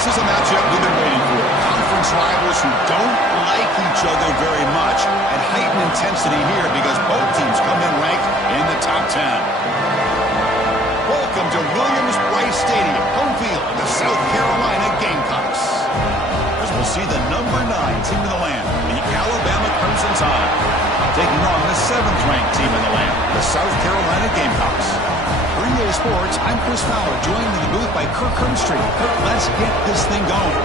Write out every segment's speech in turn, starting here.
This is a matchup we've been waiting for. Conference rivals who don't like each other very much, and heightened intensity here because both teams come in ranked in the top 10. Welcome to Williams-Brice Stadium, home field of the South Carolina Gamecocks. As we'll see the number 9 team in the land, the Alabama Crimson Tide, taking on the 7th-ranked team in the land, the South Carolina Gamecocks. For EA Sports, I'm Chris Fowler, joined in the booth by Kirk Herbstreit. Kirk, let's get this thing going.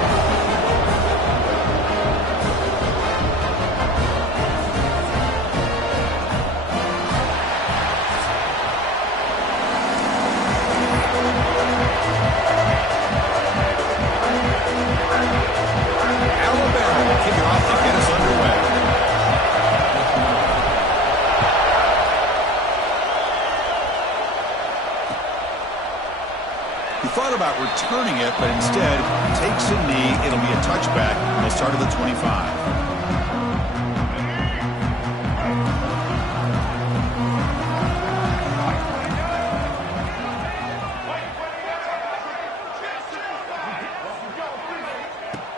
About returning it, but instead takes a knee. It'll be a touchback. They'll start at the 25.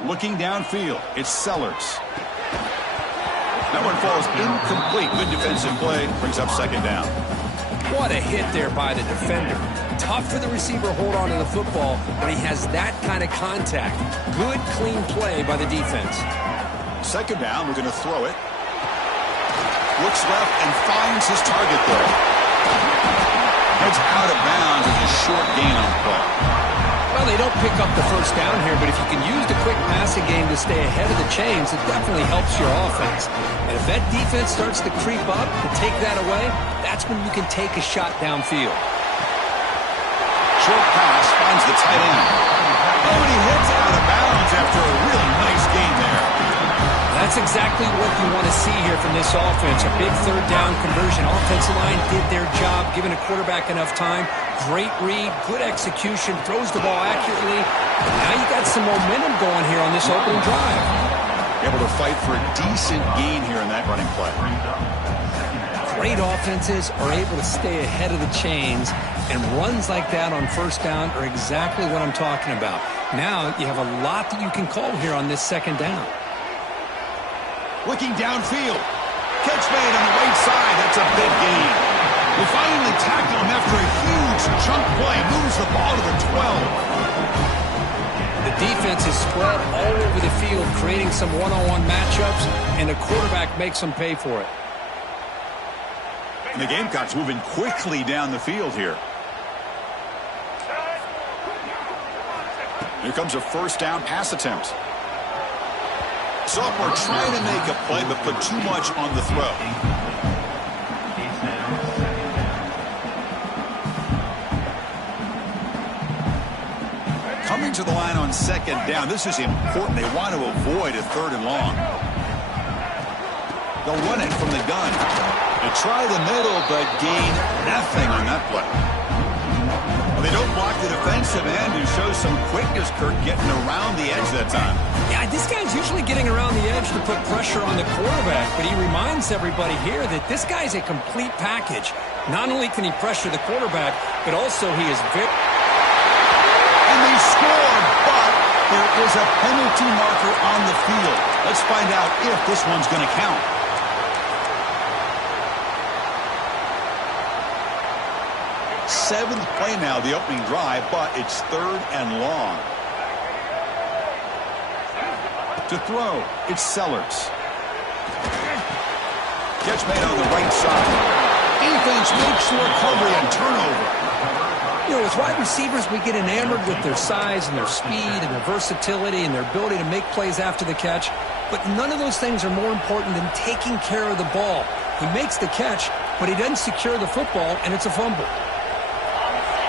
Looking downfield, it's Sellers. That one falls incomplete. Good defensive play. Brings up second down. What a hit there by the defender. Tough for the receiver to hold on to the football when he has that kind of contact. Good, clean play by the defense. Second down, we're going to throw it. Looks left and finds his target there. Heads out of bounds with a short gain on play. Well, they don't pick up the first down here, but if you can use the quick passing game to stay ahead of the chains, it definitely helps your offense. And if that defense starts to creep up to take that away, that's when you can take a shot downfield. Short pass finds the tight end. Oh, and he heads out of bounds after a really nice gain there. That's exactly what you want to see here from this offense. A big third down conversion. Offensive line did their job, giving a quarterback enough time. Great read, good execution, throws the ball accurately. And now you got some momentum going here on this opening drive. Able to fight for a decent gain here in that running play. Great offenses are able to stay ahead of the chains, and runs like that on first down are exactly what I'm talking about. Now you have a lot that you can call here on this second down. Looking downfield. Catch made on the right side. That's a big gain. They finally tackle him after a huge chunk play. Moves the ball to the 12. The defense is spread all over the field, creating some one-on-one matchups, and the quarterback makes them pay for it. And the Gamecocks moving quickly down the field here. Here comes a first down pass attempt. Sophomore trying to make a play, but put too much on the throw. Coming to the line on second down. This is important. They want to avoid a third and long. They'll run it from the gun. They try the middle, but gain nothing on that play. Well, they don't block the defensive end, who shows some quickness, Kirk, getting around the edge that time. Yeah, this guy's usually getting around the edge to put pressure on the quarterback, but he reminds everybody here that this guy's a complete package. Not only can he pressure the quarterback, but also he is very... And they score, but there is a penalty marker on the field. Let's find out if this one's going to count. Seventh play now, the opening drive, but it's third and long. To throw, it's Sellers. Catch made on the right side. Defense makes the recovery and turnover. You know, with wide receivers, we get enamored with their size and their speed and their versatility and their ability to make plays after the catch. But none of those things are more important than taking care of the ball. He makes the catch, but he doesn't secure the football, and it's a fumble.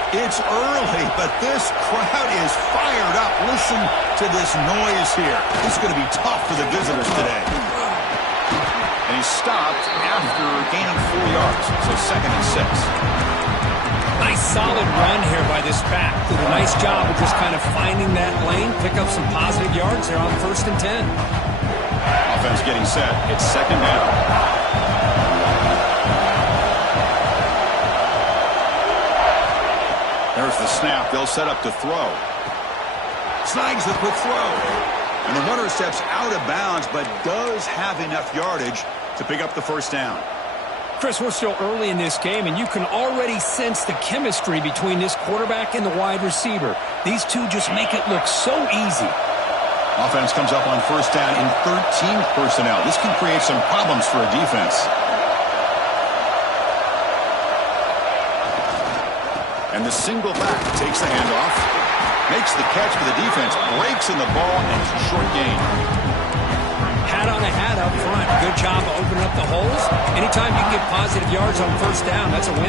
It's early, but this crowd is fired up. Listen to this noise here. This is going to be tough for the visitors today. And he's stopped after gaining 4 yards, so second and 6. Nice solid run here by this back. Did a nice job of just kind of finding that lane, pick up some positive yards there on first and 10. Offense getting set. It's second down. There's the snap. They'll set up to throw. Snags the quick throw. And the runner steps out of bounds, but does have enough yardage to pick up the first down. Chris, we're still early in this game, and you can already sense the chemistry between this quarterback and the wide receiver. These two just make it look so easy. Offense comes up on first down in 13 personnel. This can create some problems for a defense. And the single back takes the handoff, makes the catch for the defense, breaks in the ball, and it's a short gain. Hat on a hat up front. Good job of opening up the holes. Anytime you can get positive yards on first down, that's a win.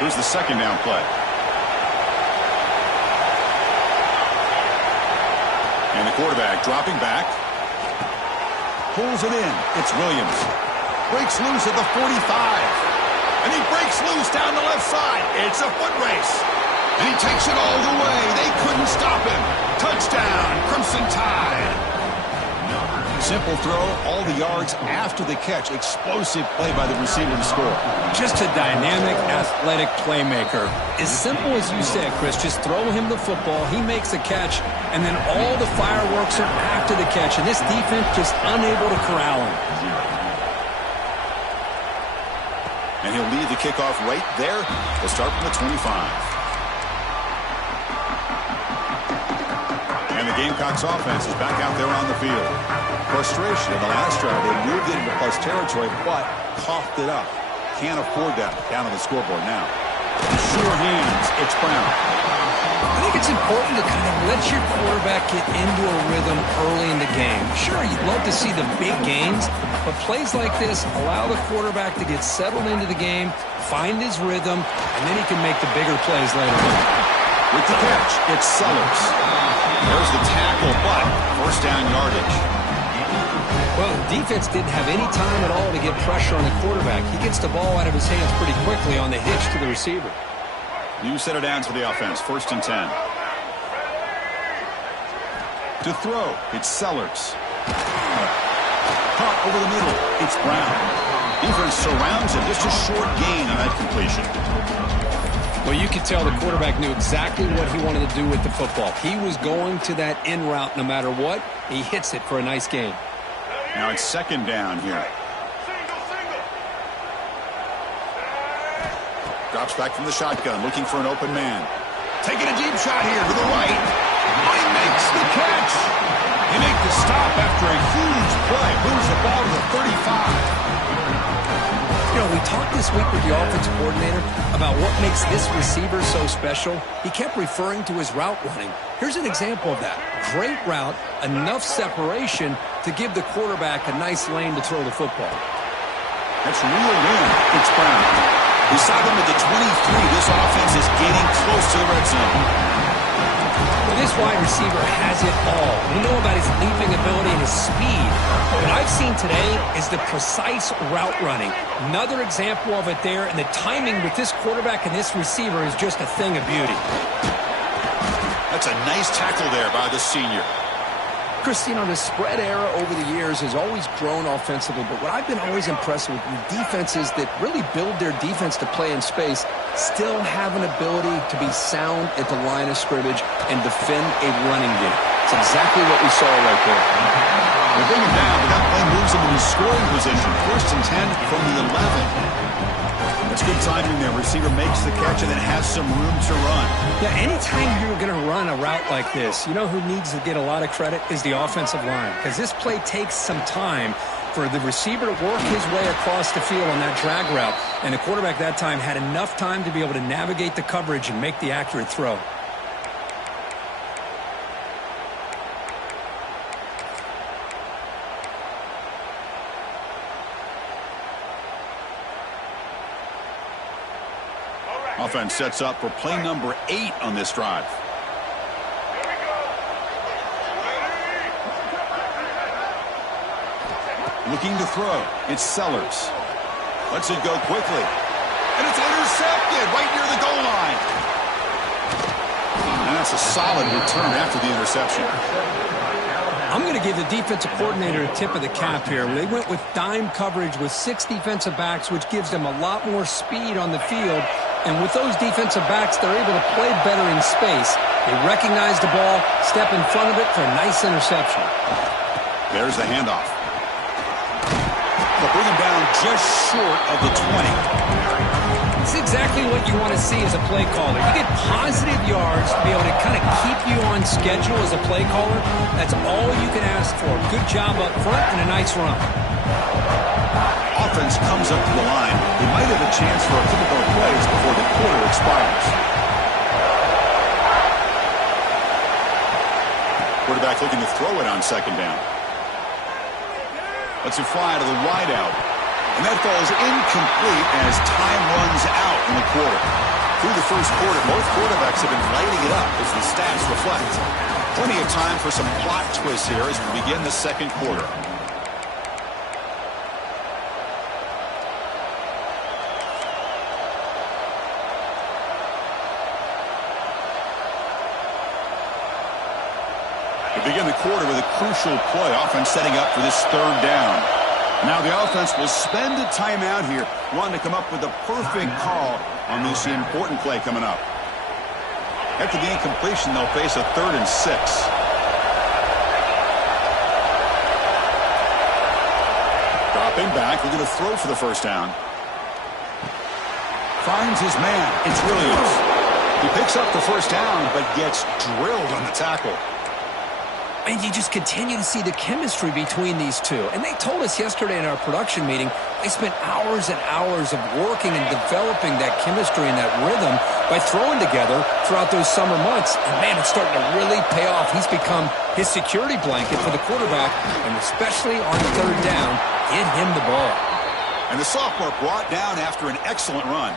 Here's the second down play. And the quarterback dropping back. Pulls it in. It's Williams. Breaks loose at the 45. And he breaks loose down the left side. It's a foot race. And he takes it all the way. They couldn't stop him. Touchdown, Crimson Tide. Simple throw, all the yards after the catch. Explosive play by the receiver to score. Just a dynamic, athletic playmaker. As simple as you said, Chris, just throw him the football, he makes a catch, and then all the fireworks are after the catch, and this defense just unable to corral him. And he'll lead the kickoff right there. We'll start from the 25. And the Gamecocks offense is back out there on the field. Frustration in the last drive. They moved it into plus territory, but coughed it up. Can't afford that down on the scoreboard now. Sure hands. It's Brown. I think it's important to kind of let your quarterback get into a rhythm early in the game. Sure, you'd love to see the big gains, but plays like this allow the quarterback to get settled into the game, find his rhythm, and then he can make the bigger plays later on. With the catch, it's Sellers. There's the tackle, but first down yardage. Well, the defense didn't have any time at all to get pressure on the quarterback. He gets the ball out of his hands pretty quickly on the hitch to the receiver. New set of downs for the offense, 1st and 10. To throw, it's Sellers. Caught over the middle, it's Brown. Defense surrounds him, just a short gain on that completion. Well, you could tell the quarterback knew exactly what he wanted to do with the football. He was going to that in route no matter what. He hits it for a nice gain. Now it's 2nd down here. Drops back from the shotgun, looking for an open man. Taking a deep shot here to the right. He makes the catch. He makes the stop after a huge play. Moves the ball to the 35. You know, we talked this week with the offensive coordinator about what makes this receiver so special. He kept referring to his route running. Here's an example of that. Great route, enough separation to give the quarterback a nice lane to throw the football. That's real win. It's Brown. We saw them at the 23. This offense is getting close to the red zone. Well, this wide receiver has it all. We know about his leaping ability and his speed. What I've seen today is the precise route running. Another example of it there, and the timing with this quarterback and this receiver is just a thing of beauty. That's a nice tackle there by the senior. Christine, the spread era over the years has always grown offensively, but what I've been always impressed with defenses that really build their defense to play in space still have an ability to be sound at the line of scrimmage and defend a running game. It's exactly what we saw right there. They bring him down, but that play moves him into scoring position. 1st and 10 from the 11. That's good timing there. Receiver makes the catch and then has some room to run. Yeah, anytime you're going to run a route like this, you know who needs to get a lot of credit is the offensive line, because this play takes some time for the receiver to work his way across the field on that drag route, and the quarterback that time had enough time to be able to navigate the coverage and make the accurate throw. Offense sets up for play number 8 on this drive. Looking to throw. It's Sellers. Lets it go quickly. And it's intercepted right near the goal line. And a That's a solid return after the interception. I'm going to give the defensive coordinator a tip of the cap here. They went with dime coverage with 6 defensive backs, which gives them a lot more speed on the field. And with those defensive backs, they're able to play better in space. They recognize the ball, step in front of it for a nice interception. There's the handoff. They'll bring him down just short of the 20. It's exactly what you want to see as a play caller. You get positive yards to be able to kind of keep you on schedule as a play caller. That's all you can ask for. Good job up front and a nice run. Offense comes up to the line. They might have a chance for a couple more plays before the quarter expires. Quarterback looking to throw it on second down. Lets it fly to the wide out. And that falls incomplete as time runs out in the quarter. Through the first quarter, both quarterbacks have been lighting it up as the stats reflect. Plenty of time for some plot twists here as we begin the second quarter. We begin the quarter with a crucial play. Offense setting up for this third down. Now the offense will spend a timeout here, wanting to come up with the perfect call on this important play coming up. After the incompletion, they'll face a 3rd and 6. Dropping back, we're going to throw for the first down. Finds his man. It's Williams. He picks up the first down, but gets drilled on the tackle. And you just continue to see the chemistry between these two. And they told us yesterday in our production meeting, they spent hours and hours of working and developing that chemistry and that rhythm by throwing together throughout those summer months. And, man, it's starting to really pay off. He's become his security blanket for the quarterback, and especially on 3rd down, get him the ball. And the sophomore brought down after an excellent run.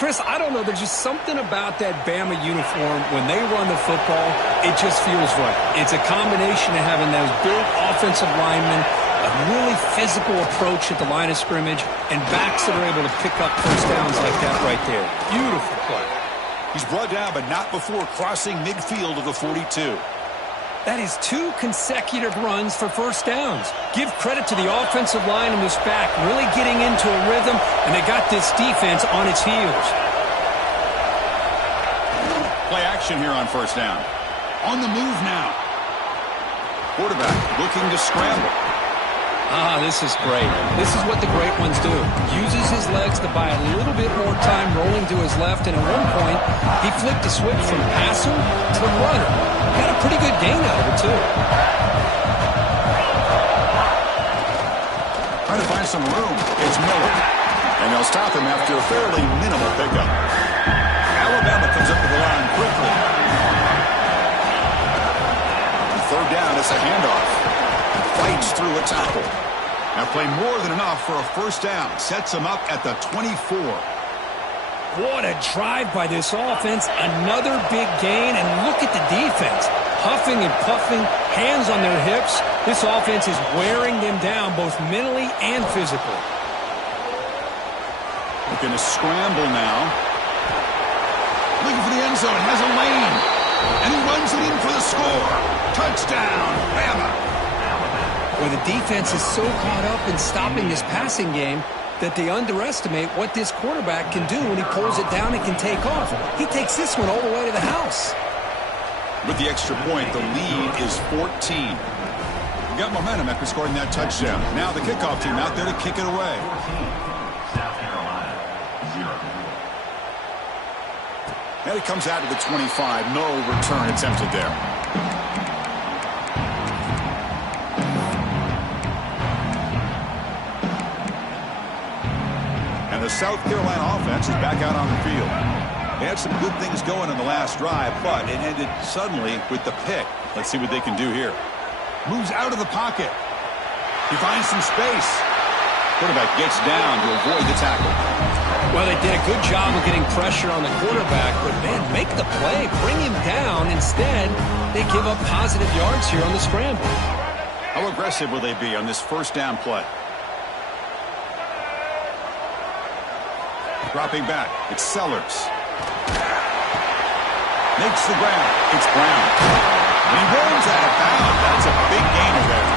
Chris, I don't know. There's just something about that Bama uniform. When they run the football, it just feels right. It's a combination of having those big offensive linemen, a really physical approach at the line of scrimmage, and backs that are able to pick up first downs like that right there. Beautiful play. He's brought down, but not before crossing midfield of the 42. That is 2 consecutive runs for first downs. Give credit to the offensive line and this back really getting into a rhythm, and they got this defense on its heels. Play action here on first down. On the move now. Quarterback looking to scramble. This is great. This is what the great ones do. Uses his legs to buy a little bit more time rolling to his left, and at one point, he flipped the switch from passer to runner. Got a pretty good gain out of it, too. Trying to find some room. It's Miller. And they'll stop him after a fairly minimal pickup. Alabama comes up to the line quickly. And 3rd down, it's a handoff. Fights through a tackle. Now play more than enough for a first down. Sets him up at the 24. What a drive by this offense. Another big gain, and look at the defense. Huffing and puffing, hands on their hips. This offense is wearing them down both mentally and physically. Looking to scramble now. Looking for the end zone. Has a lane. And he runs it in for the score. Touchdown, Bama. Well, the defense is so caught up in stopping this passing game that they underestimate what this quarterback can do when he pulls it down and can take off. He takes this one all the way to the house. With the extra point, the lead is 14. We got momentum after scoring that touchdown. Now the kickoff team out there to kick it away. And it comes out to the 25. No return attempted there. And the South Carolina offense is back out on the field. They had some good things going in the last drive, but it ended suddenly with the pick. Let's see what they can do here. Moves out of the pocket. He finds some space. Quarterback gets down to avoid the tackle. Well, they did a good job of getting pressure on the quarterback, but, man, make the play. Bring him down. Instead, they give up positive yards here on the scramble. How aggressive will they be on this first down play? Dropping back. It's Sellers. Makes the grab. It's Brown. And he rolls out of bounds. That's a big gainer there.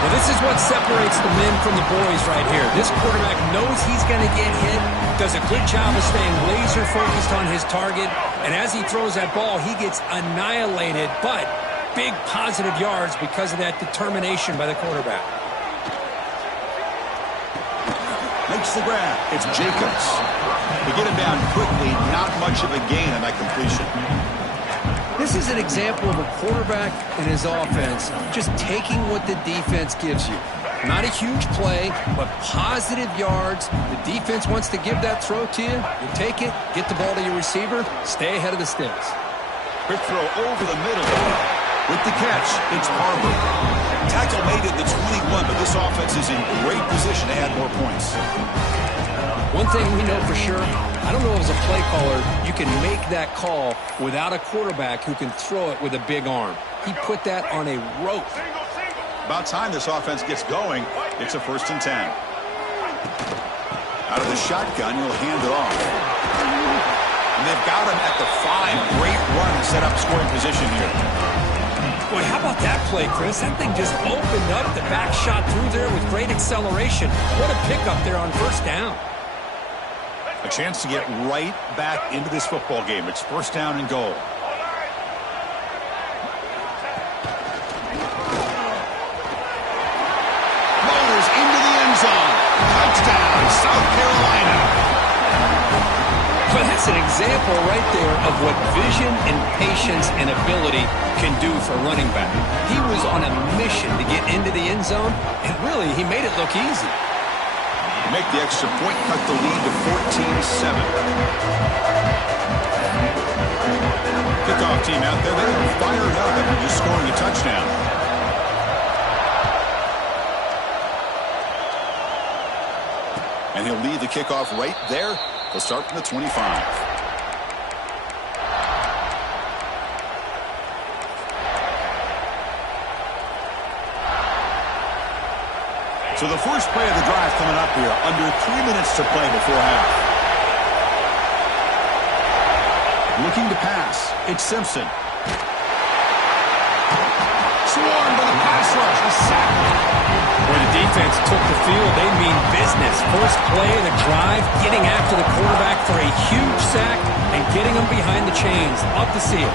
Well, this is what separates the men from the boys right here. This quarterback knows he's going to get hit, does a good job of staying laser focused on his target, and as he throws that ball, he gets annihilated, but big positive yards because of that determination by the quarterback. Makes the grab. It's Jacobs. They get him down quickly, not much of a gain on that completion. This is an example of a quarterback and his offense just taking what the defense gives you. Not a huge play, but positive yards. The defense wants to give that throw to you. You take it, get the ball to your receiver, stay ahead of the sticks. Quick throw over the middle. With the catch, it's Harbour. Tackle made at the 21, but this offense is in great position to add more points. One thing we know for sure, I don't know as a play caller, you can make that call without a quarterback who can throw it with a big arm. He put that on a rope. About time this offense gets going. It's a 1st and 10. Out of the shotgun, he'll hand it off. And they've got him at the 5. Great run to set up scoring position here. Boy, how about that play, Chris? That thing just opened up. The back shot through there with great acceleration. What a pickup there on 1st down. A chance to get right back into this football game. It's 1st down and goal. Motors into the end zone. Touchdown, South Carolina. But that's an example right there of what vision and patience and ability can do for a running back. He was on a mission to get into the end zone, and really, he made it look easy. Make the extra point, cut the lead to 14-7. Kickoff team out there, they were fired up after just scoring a touchdown. And he'll lead the kickoff right there. He'll start from the 25. So the first play of the drive coming up here, under 3 minutes to play before half. Looking to pass, it's Simpson. Swarmed by the pass rush, a sack. When the defense took the field, they mean business. First play of the drive, getting after the quarterback for a huge sack and getting him behind the chains. Love to see it.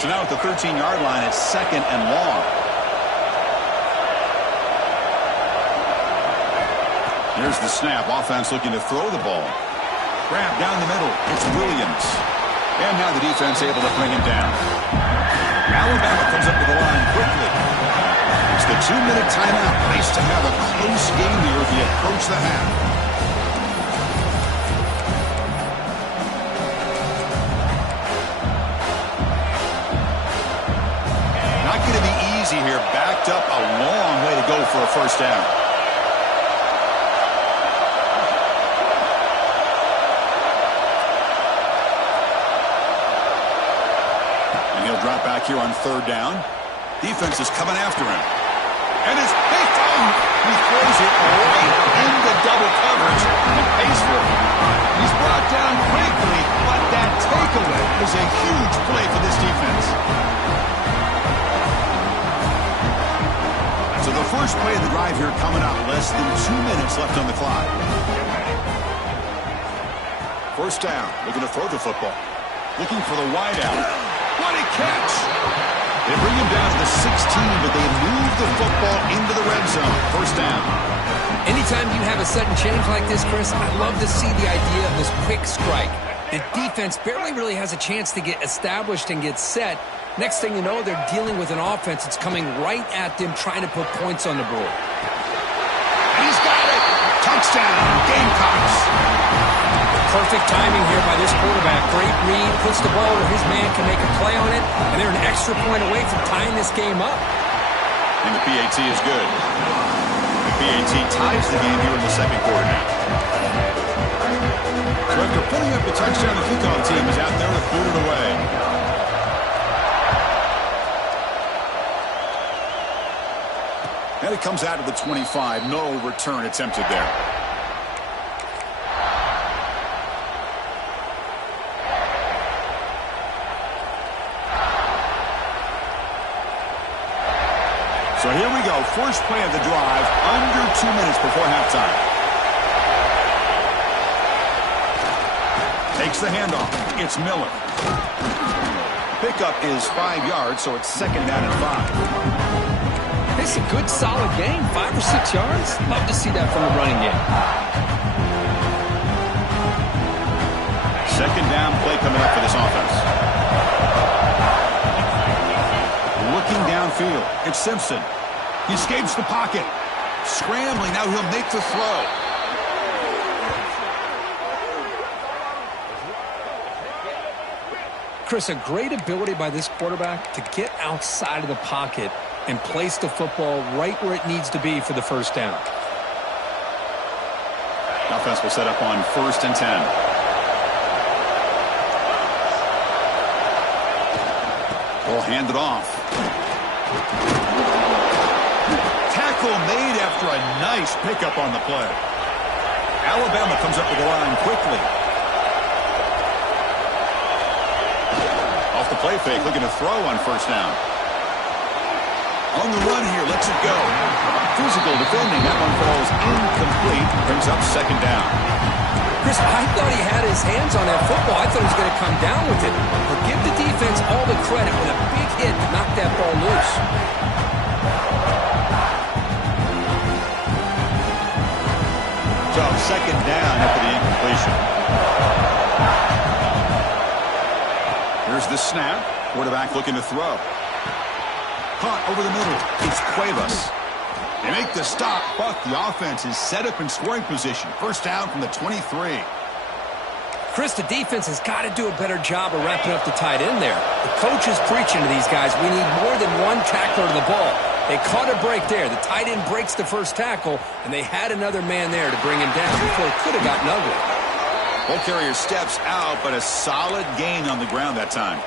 So now at the 13-yard line, it's 2nd and long. Here's the snap. Offense looking to throw the ball. Grab down the middle. It's Williams. And now the defense able to bring him down. Alabama comes up to the line quickly. It's the 2-minute timeout. Nice to have a close game here as we approach the half. Not going to be easy here. Backed up a long way to go for a 1st down. Drop back here on 3rd down. Defense is coming after him. And it's picked up. He throws it right into double coverage and pays for it. He's brought down quickly, but that takeaway is a huge play for this defense. So the first play of the drive here coming up. Less than 2 minutes left on the clock. 1st down. Looking to throw the football. Looking for the wide out. What a catch! They bring him down to the 16, but they move the football into the red zone. 1st down. Anytime you have a sudden change like this, Chris, I love to see the idea of this quick strike. The defense barely really has a chance to get established and get set. Next thing you know, they're dealing with an offense that's coming right at them, trying to put points on the board. He's got it! Touchdown, Gamecocks! Perfect timing here by this quarterback. Great read, puts the ball where his man can make a play on it, and they're an extra point away from tying this game up. And the PAT is good. The PAT ties the game here in the 2nd quarter now. So after putting up the touchdown, the kickoff team is out there to boot it away. And it comes out of the 25. No return attempted there. So here we go. First play of the drive. Under 2 minutes before halftime. Takes the handoff. It's Miller. Pickup is 5 yards, so it's second down and 5. It's a good, solid game. 5 or 6 yards. Love to see that from the running game. Second down play coming up for this offense. Looking downfield. It's Simpson. He escapes the pocket. Scrambling. Now he'll make the throw. Chris, a great ability by this quarterback to get outside of the pocket and place the football right where it needs to be for the first down. Offense will set up on 1st and 10. Will hand it off. Tackle made after a nice pickup on the play. Alabama comes up with the line quickly. Off the play fake, looking to throw on 1st down. On the run here, lets it go. Physical defending, that one falls incomplete. Brings up 2nd down. Chris, I thought he had his hands on that football. I thought he was going to come down with it. But give the defense all the credit with a big hit to knock that ball loose. So 2nd down after the incompletion. Here's the snap. Quarterback looking to throw. Caught over the middle. It's Cuevas. They make the stop, but the offense is set up in scoring position. 1st down from the 23. Chris, the defense has got to do a better job of wrapping up the tight end there. The coach is preaching to these guys, we need more than one tackler to the ball. They caught a break there. The tight end breaks the first tackle, and they had another man there to bring him down before it could have gotten ugly. Ball carrier steps out, but a solid gain on the ground that time.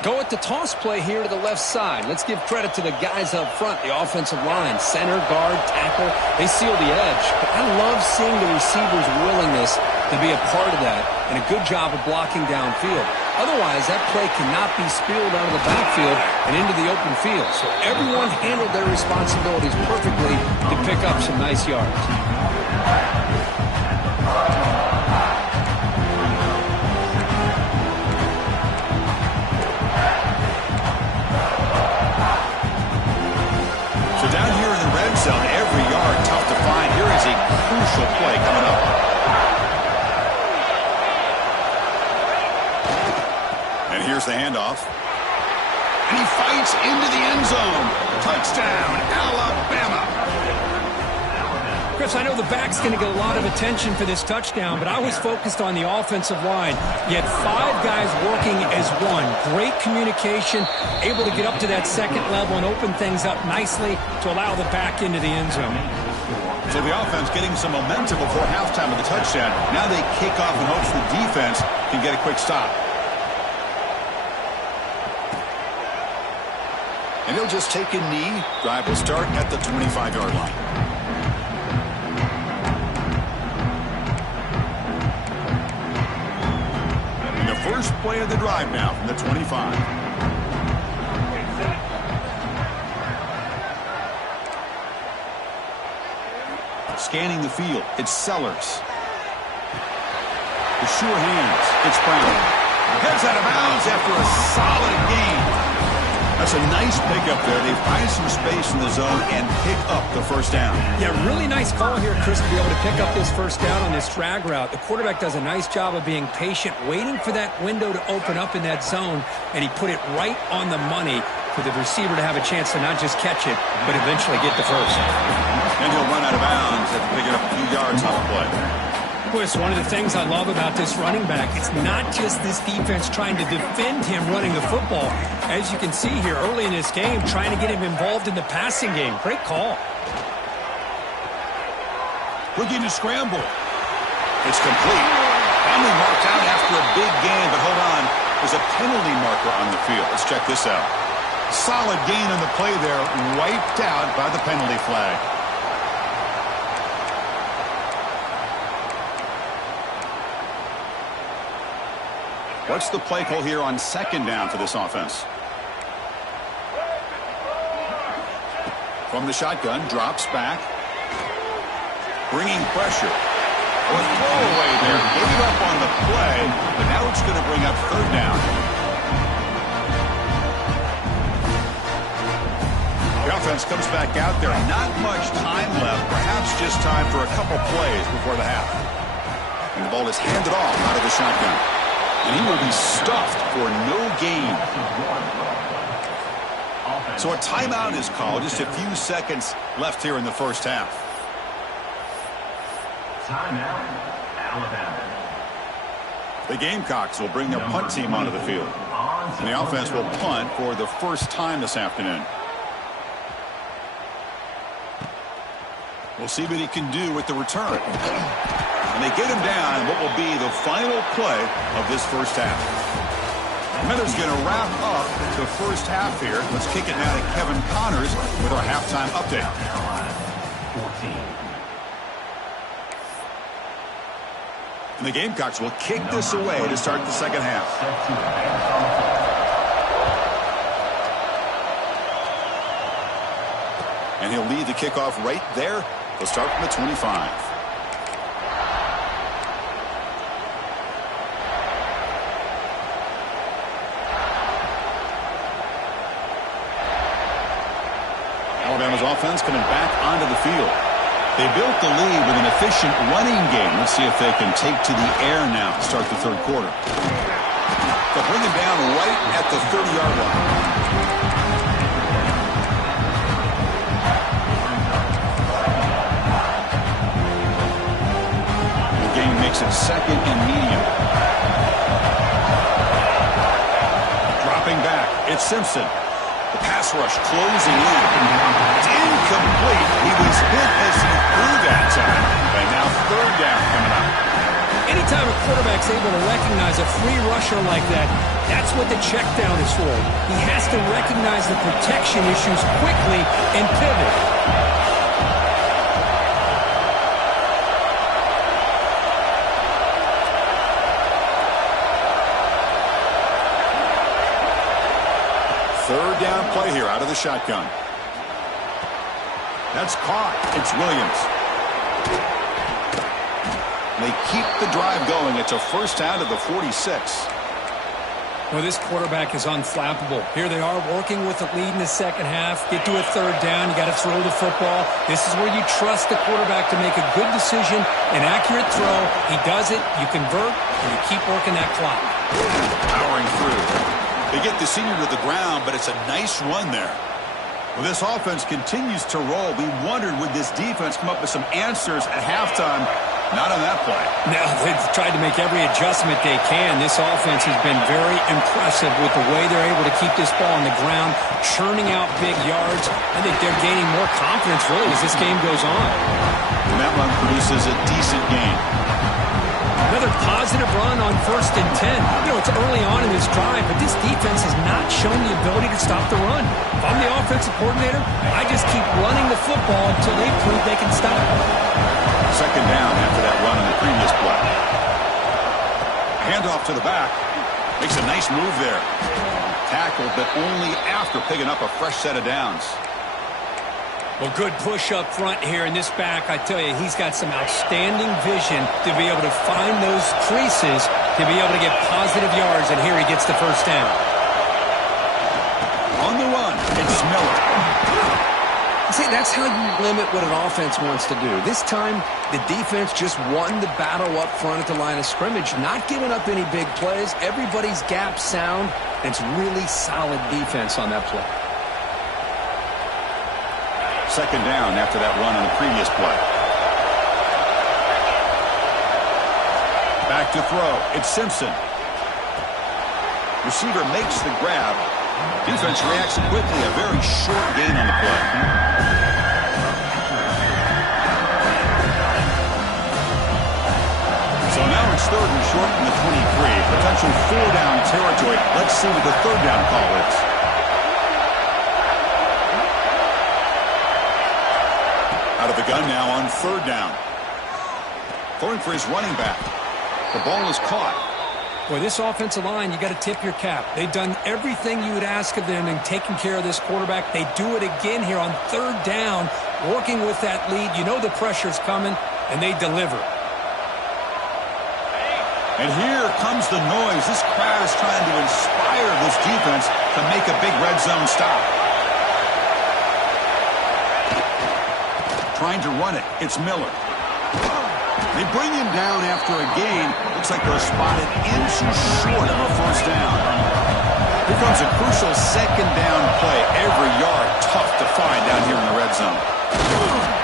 Go at the toss play here to the left side. Let's give credit to the guys up front, the offensive line, center, guard, tackle. They seal the edge. But I love seeing the receiver's willingness to be a part of that and a good job of blocking downfield. Otherwise, that play cannot be spilled out of the backfield and into the open field. So everyone handled their responsibilities perfectly to pick up some nice yards. Down here in the red zone, every yard tough to find. Here is a crucial play coming up. And here's the handoff. And he fights into the end zone. Touchdown, Alabama. Chris, I know the back's going to get a lot of attention for this touchdown, but I was focused on the offensive line. You had 5 guys working as one. Great communication, able to get up to that second level and open things up nicely to allow the back into the end zone. So the offense getting some momentum before halftime of the touchdown. Now they kick off in hopes the defense can get a quick stop. And he'll just take a knee. Drive will start at the 25-yard line. First play of the drive now from the 25. Scanning the field, it's Sellers. The sure hands, it's Brown. Heads out of bounds after a solid gain. That's a nice pickup there. They find some space in the zone and pick up the first down. Yeah, really nice call here, Chris, to be able to pick up this first down on this drag route. The quarterback does a nice job of being patient, waiting for that window to open up in that zone, and he put it right on the money for the receiver to have a chance to not just catch it, but eventually get the first. And he'll run out of bounds after picking up a few yards off the play. Chris, one of the things I love about this running back, it's not just this defense trying to defend him running the football. As you can see here early in this game, trying to get him involved in the passing game. Great call. Looking to scramble. It's complete. Finally marked out after a big gain, but hold on. There's a penalty marker on the field. Let's check this out. Solid gain on the play there, wiped out by the penalty flag. What's the play call here on second down for this offense? From the shotgun, drops back. Bringing pressure. A throwaway there. Gave up on the play, but now it's going to bring up third down. The offense comes back out there. Not much time left. Perhaps just time for a couple plays before the half. And the ball is handed off out of the shotgun. And he will be stuffed for no gain. So a timeout is called. Just a few seconds left here in the first half. Timeout, Alabama. The Gamecocks will bring their punt team onto the field. And the offense will punt for the first time this afternoon. We'll see what he can do with the return. And they get him down in what will be the final play of this first half. Heather's going to wrap up the first half here. Let's kick it now to Kevin Connors with our halftime update. And the Gamecocks will kick this away to start the second half. And he'll lead the kickoff right there. They'll start from the 25. Alabama's offense coming back onto the field. They built the lead with an efficient running game. Let's see if they can take to the air now to start the third quarter. They'll bring him down right at the 30-yard line. The game makes it second and medium. Dropping back, it's Simpson. The pass rush closing in. It's incomplete. He was hit as he threw that time. And now third down coming up. Anytime a quarterback's able to recognize a free rusher like that, that's what the check down is for. He has to recognize the protection issues quickly and pivot. Third down play here out of the shotgun. That's caught. It's Williams. They keep the drive going. It's a first down to the 46. Well, this quarterback is unflappable. Here they are working with a lead in the second half. Get to a third down. You got to throw the football. This is where you trust the quarterback to make a good decision, an accurate throw. He does it. You convert, and you keep working that clock. Powering through. They get the senior to the ground, but it's a nice run there. Well, this offense continues to roll. We wondered, would this defense come up with some answers at halftime? Not on that play. No, they've tried to make every adjustment they can. This offense has been very impressive with the way they're able to keep this ball on the ground, churning out big yards. I think they're gaining more confidence, really, as this game goes on. And that run produces a decent gain. Another positive run on 1st and 10. You know, it's early on in this drive, but this defense has not shown the ability to stop the run. If I'm the offensive coordinator, I just keep running the football until they prove they can stop it. Second down after that run in the previous play. Handoff to the back. Makes a nice move there. Tackled, but only after picking up a fresh set of downs. Well, good push up front here in this back. I tell you, he's got some outstanding vision to be able to find those creases, to be able to get positive yards, and here he gets the first down. On the run, it's Miller. See, that's how you limit what an offense wants to do. This time, the defense just won the battle up front at the line of scrimmage, not giving up any big plays. Everybody's gap sound, and it's really solid defense on that play. Second down after that run on the previous play. Back to throw. It's Simpson. Receiver makes the grab. Defense reacts quickly. A very short gain on the play. So now it's third and short from the 23. Potential 4-down territory. Let's see what the third down call is. gun now on third down. Throwing for his running back. The ball is caught. Boy, this offensive line, you got to tip your cap. They've done everything you would ask of them in taking care of this quarterback. They do it again here on third down, working with that lead. You know the pressure's coming, and they deliver. And here comes the noise. This crowd is trying to inspire this defense to make a big red zone stop. Trying to run it. It's Miller. They bring him down after a gain. Looks like they're spotted inches short of a first down. Here comes a crucial second down play. Every yard tough to find down here in the red zone.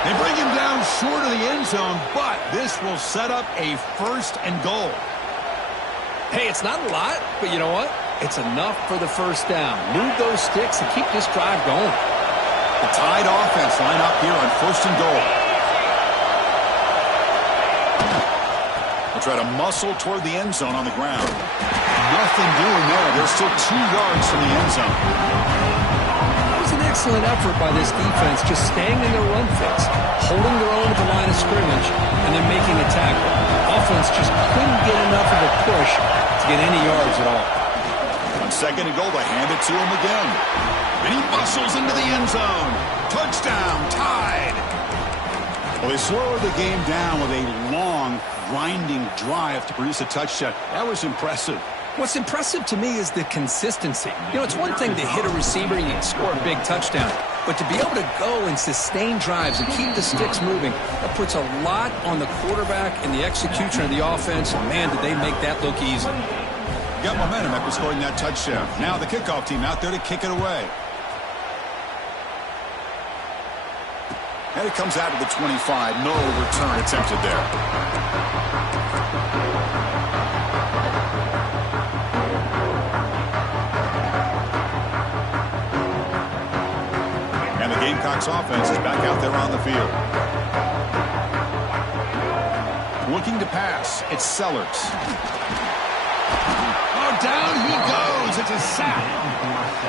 They bring him down short of the end zone, but this will set up a first and goal. Hey, it's not a lot, but you know what? It's enough for the first down. Move those sticks and keep this drive going. The Tide offense line up here on first and goal. They'll try to muscle toward the end zone on the ground. Nothing doing there. They're still 2 yards from the end zone. That was an excellent effort by this defense, just staying in their run fits, holding their own at the line of scrimmage, and then making a tackle. Offense just couldn't get enough of a push to get any yards at all. On second and goal, they hand it to him again. And he muscles into the end zone. Touchdown, Tide. Well, they slowed the game down with a long, grinding drive to produce a touchdown. That was impressive. What's impressive to me is the consistency. You know, it's one thing to hit a receiver and you score a big touchdown. But to be able to go and sustain drives and keep the sticks moving, that puts a lot on the quarterback and the execution of the offense. And, man, did they make that look easy. Got momentum after scoring that touchdown. Now the kickoff team out there to kick it away. And it comes out to the 25. No return attempted there. And the Gamecocks offense is back out there on the field. Looking to pass. It's Sellers. Oh, down he goes. It's a sack.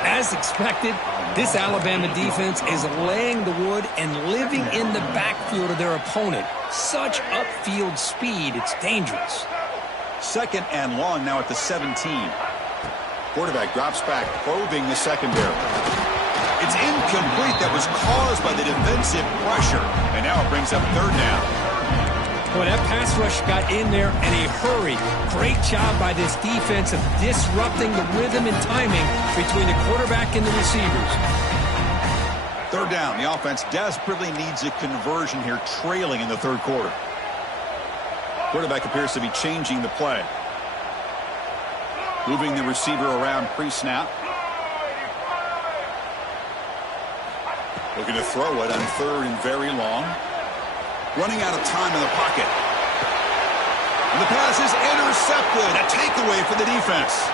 As expected, this Alabama defense is laying the wood and living in the backfield of their opponent. Such upfield speed, it's dangerous. Second and long now at the 17. Quarterback drops back, probing the secondary. It's incomplete. That was caused by the defensive pressure. And now it brings up third down. Boy, that pass rush got in there in a hurry. Great job by this defense of disrupting the rhythm and timing between the quarterback and the receivers. Third down. The offense desperately needs a conversion here, trailing in the third quarter. Quarterback appears to be changing the play. Moving the receiver around pre-snap. Looking to throw it on third and very long. Running out of time in the pocket. And the pass is intercepted. A takeaway for the defense.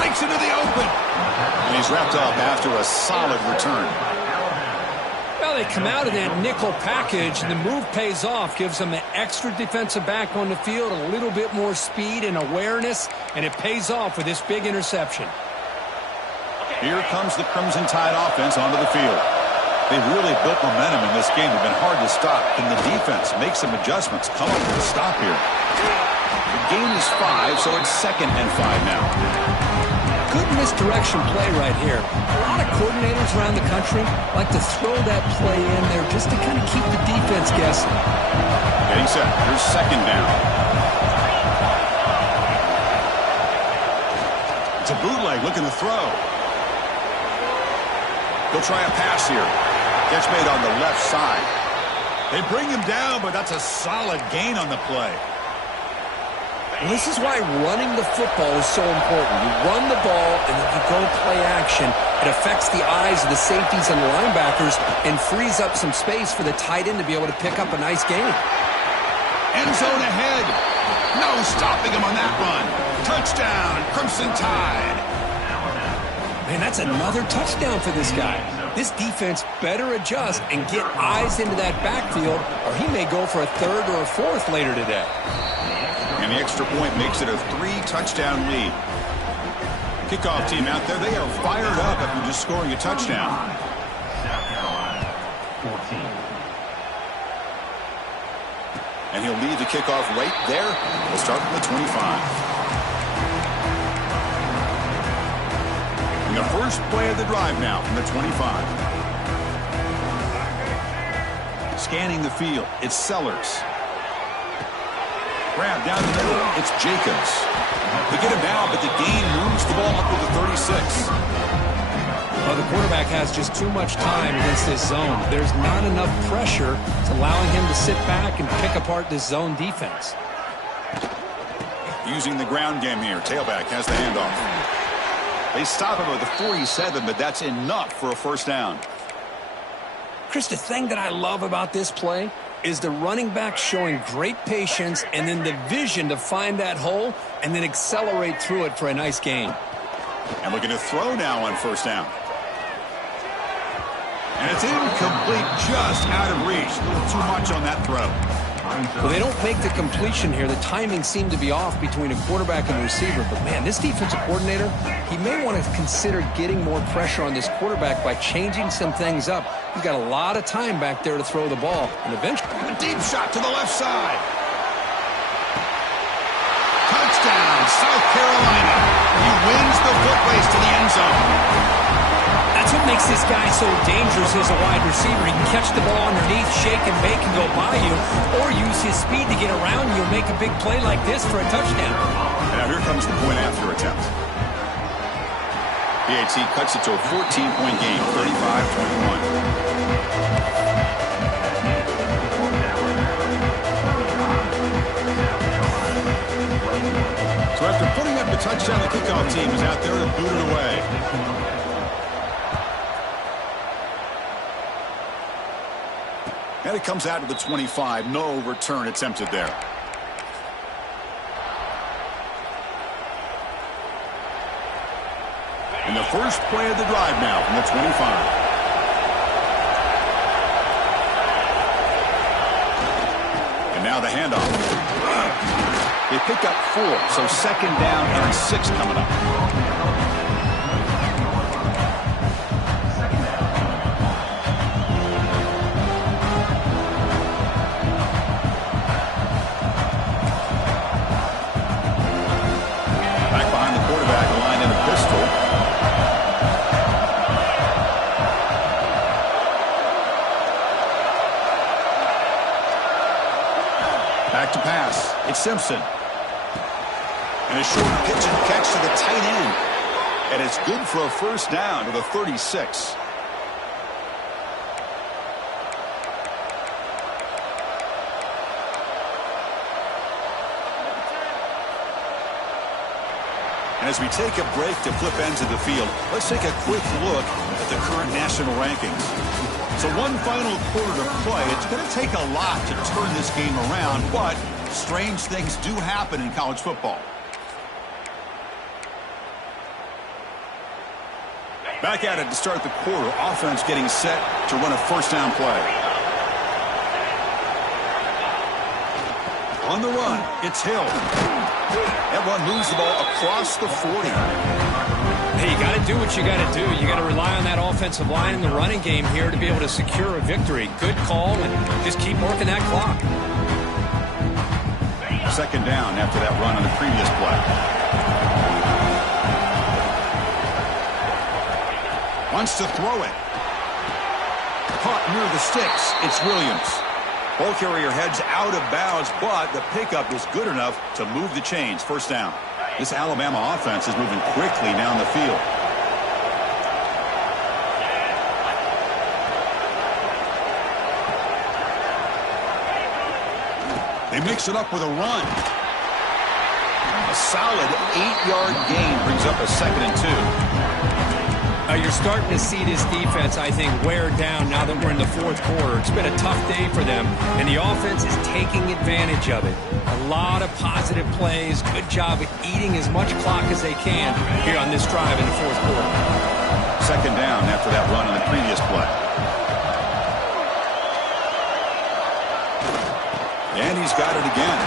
Breaks into the open. And he's wrapped up after a solid return. Well, they come out of that nickel package, and the move pays off. Gives them an extra defensive back on the field, a little bit more speed and awareness, and it pays off with this big interception. Here comes the Crimson Tide offense onto the field. They've really built momentum in this game. They've been hard to stop. Can the defense make some adjustments? Come up with a stop here. The game is 5, so it's second and 5 now. Good misdirection play right here. A lot of coordinators around the country like to throw that play in there just to kind of keep the defense guessing. Getting set. Here's second down. It's a bootleg looking to throw. They'll try a pass here. Catch made on the left side. They bring him down, but that's a solid gain on the play. Well, this is why running the football is so important. You run the ball, and then you go play action. It affects the eyes of the safeties and the linebackers and frees up some space for the tight end to be able to pick up a nice gain. End zone ahead. No stopping him on that run. Touchdown, Crimson Tide. Man, that's another touchdown for this guy. This defense better adjust and get eyes into that backfield, or he may go for a third or a fourth later today. And the extra point makes it a 3-touchdown lead. Kickoff team out there, they are fired up after just scoring a touchdown. And he'll leave the kickoff right there. We'll start from the 25. And the first play of the drive now from the 25. Scanning the field, it's Sellers. Grab down the middle, it's Jacobs. They get him down, but the gain moves the ball up to the 36. Well, the quarterback has just too much time against this zone. There's not enough pressure. It's allowing him to sit back and pick apart this zone defense. Using the ground game here. Tailback has the handoff. They stop him at the 47, but that's enough for a first down. Chris, the thing that I love about this play is the running back showing great patience and then the vision to find that hole and then accelerate through it for a nice gain. And looking to throw now on first down. And it's incomplete, just out of reach. A little too much on that throw. Well, they don't make the completion here. The timing seemed to be off between a quarterback and the receiver. But, man, this defensive coordinator, he may want to consider getting more pressure on this quarterback by changing some things up. He's got a lot of time back there to throw the ball. And eventually, a deep shot to the left side. Touchdown, South Carolina. He wins the foot race to the end zone. That's what makes this guy so dangerous as a wide receiver. He can catch the ball underneath, shake and bake, and go by you, or use his speed to get around you and make a big play like this for a touchdown. Now here comes the point after attempt. PAT cuts it to a 14-point game, 35-21. So after putting up the touchdown, the kickoff team is out there to boot it away. And it comes out to the 25. No return attempted there. And the first play of the drive now from the 25. And now the handoff. They pick up 4, so second down and 6 coming up. Back to pass. It's Simpson. And a short pitch and catch to the tight end. And it's good for a first down to the 36. And as we take a break to flip ends of the field, let's take a quick look at the current national rankings. So one final quarter to play. It's going to take a lot to turn this game around, but strange things do happen in college football. Back at it to start the quarter. Offense getting set to run a first down play. On the run, it's Hill. That one moves the ball across the 40. Hey, you got to do what you got to do. You got to rely on that offensive line in the running game here to be able to secure a victory. Good call, and just keep working that clock. Second down after that run on the previous play. Wants to throw it. Caught near the sticks. It's Williams. Ball carrier heads out of bounds, but the pickup is good enough to move the chains. First down. This Alabama offense is moving quickly down the field. They mix it up with a run. A solid 8-yard gain brings up a 2nd and 2. You're starting to see this defense, I think, wear down now that we're in the fourth quarter. It's been a tough day for them, and the offense is taking advantage of it. A lot of positive plays. Good job of eating as much clock as they can here on this drive in the fourth quarter. Second down after that run on the previous play. And he's got it again.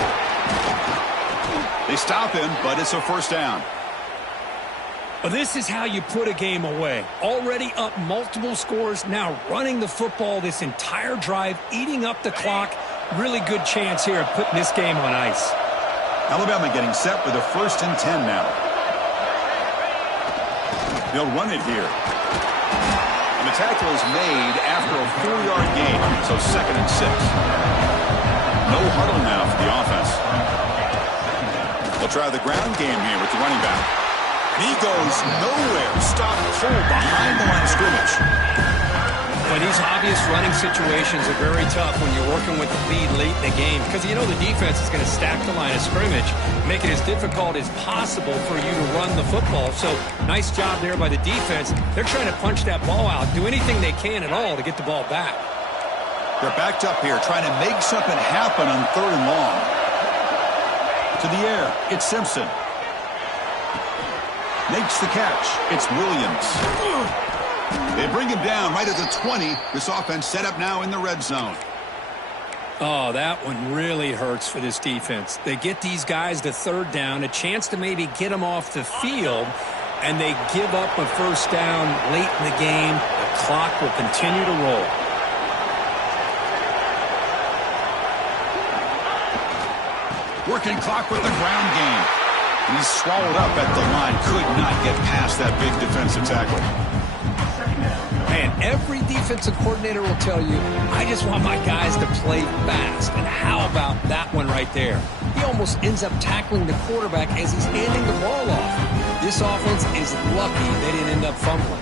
They stop him, but it's a first down. Well, this is how you put a game away. Already up multiple scores, now running the football this entire drive, eating up the clock. Really good chance here of putting this game on ice. Alabama getting set with a 1st and 10 now. They'll run it here. And the tackle is made after a 4-yard gain, so 2nd and 6. No huddle now for the offense. They'll try the ground game here with the running back. And he goes nowhere. Stopped full behind the line of scrimmage. But these obvious running situations are very tough when you're working with the lead late in the game because you know the defense is going to stack the line of scrimmage, make it as difficult as possible for you to run the football. So nice job there by the defense. They're trying to punch that ball out, do anything they can at all to get the ball back. They're backed up here trying to make something happen on 3rd and long. To the air, it's Simpson. Makes the catch. It's Williams. They bring him down right at the 20. This offense set up now in the red zone. Oh, that one really hurts for this defense. They get these guys to 3rd down, a chance to maybe get them off the field, and they give up a 1st down late in the game. The clock will continue to roll. Working clock with the ground game. He's swallowed up at the line. Could not get past that big defensive tackle. Man, every defensive coordinator will tell you, I just want my guys to play fast. And how about that one right there? He almost ends up tackling the quarterback as he's handing the ball off. This offense is lucky they didn't end up fumbling.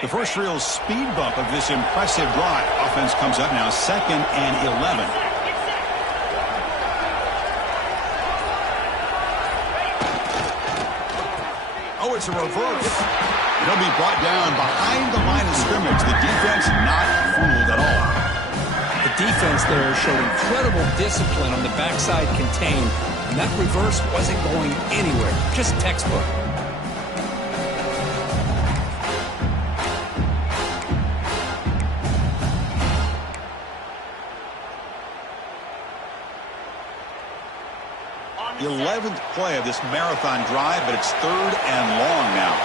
The first real speed bump of this impressive drive. Offense comes up now 2nd and 11. Oh, it's a reverse. It'll be brought down behind the line of scrimmage. The defense not fooled at all. The defense there showed incredible discipline on the backside contained, and that reverse wasn't going anywhere. Just textbook. The 11th play of this marathon drive, but it's 3rd and long now.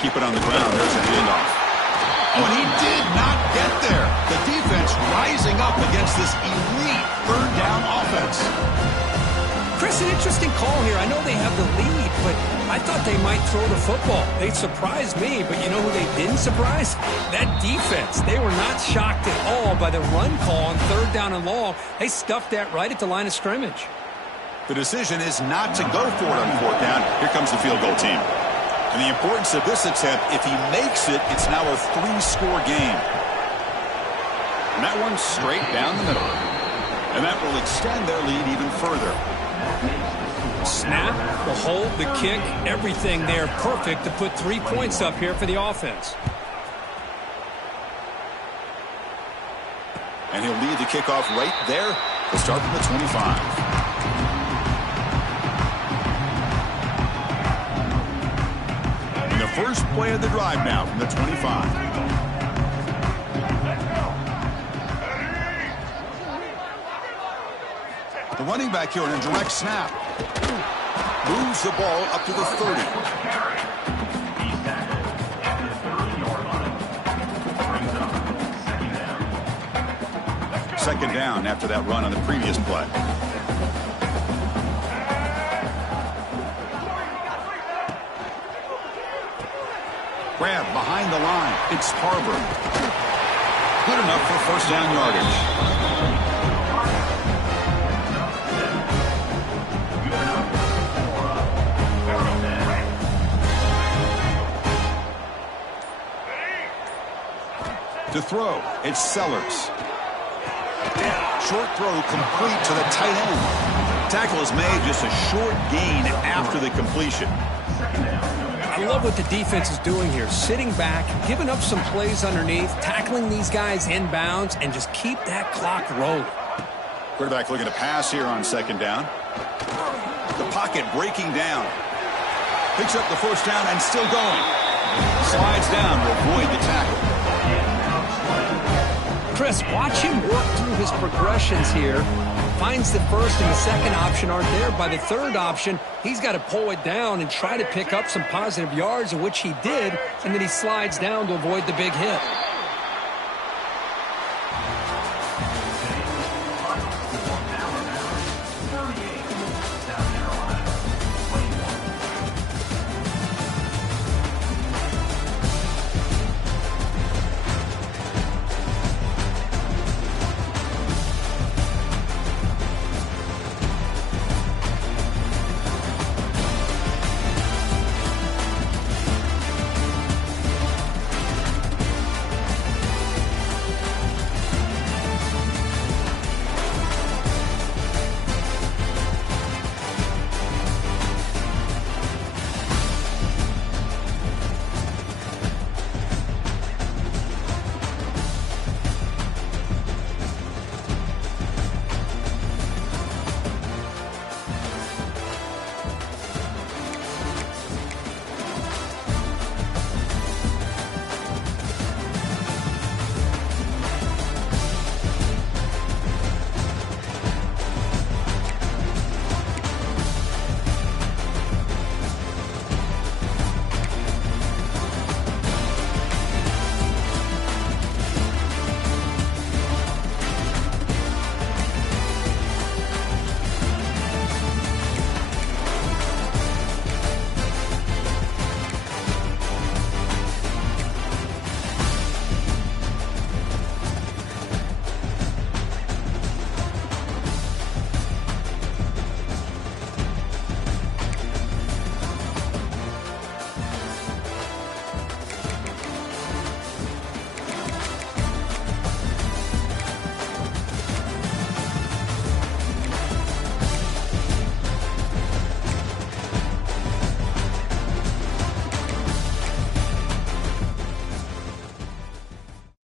Keep it on the ground. There's a handoff. Oh, and he did not get there. The defense rising up against this elite 3rd down offense. Chris, an interesting call here. I know they have the lead, but I thought they might throw the football. They surprised me, but you know who they didn't surprise? That defense. They were not shocked at all by the run call on 3rd down and long. They stuffed that right at the line of scrimmage. The decision is not to go for it on 4th down. Here comes the field goal team. And the importance of this attempt, if he makes it, it's now a 3-score game. And that one straight down the middle. And that will extend their lead even further. Snap, the hold, the kick, everything there perfect to put 3 points up here for the offense. And he'll lead the kickoff right there. He'll start from the 25. And the first play of the drive now from the 25. The running back here in a direct snap. Moves the ball up to the 30. Second down after that run on the previous play. Grab behind the line. It's Harbor. Good enough for 1st down yardage. To throw, it's Sellers. Short throw complete to the tight end. Tackle is made, just a short gain after the completion. I love what the defense is doing here. Sitting back, giving up some plays underneath, tackling these guys inbounds, and just keep that clock rolling. Quarterback looking to pass here on 2nd down. The pocket breaking down. Picks up the 1st down and still going. Slides down to avoid the tackle. Chris, watch him work through his progressions here. Finds the first and the second option aren't there. By the third option, he's got to pull it down and try to pick up some positive yards, which he did, and then he slides down to avoid the big hit.